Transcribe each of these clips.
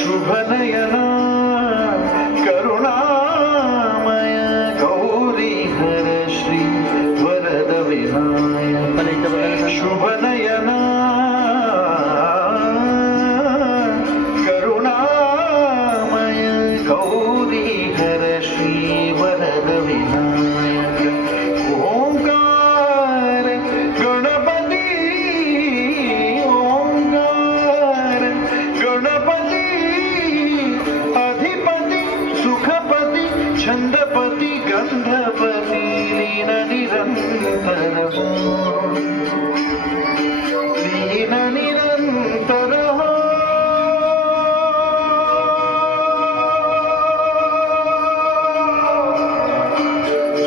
शुभनयना करुणामय गौरी हर श्री वरद विनायक शुभनयना करुणामय गौरी हर श्री वरद विनायक ओंकार गणपती ओंकार गणपती छंदपति गंधपति लीन निरंतर हो लीन निरंतर हो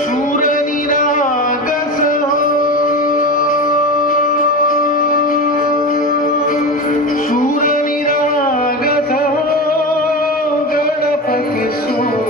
सूर निरागस हो सूर निरागस हो गणपति सूर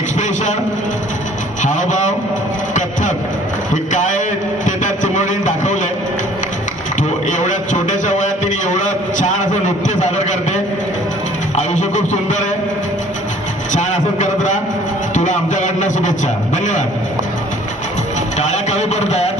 एक्सप्रेशन हावभाव कथ्थक हे काय ते त्या चिमुरडीने दाखवलंय. तो एवढ्या छोट्याशा वयात तिने एवढं छान असं नृत्य सादर करते. आयुष्य खूप सुंदर आहे. छान असंच करत राहा. तुला आमच्याकडनं शुभेच्छा. धन्यवाद. टाळ्या कमी पडत आहेत.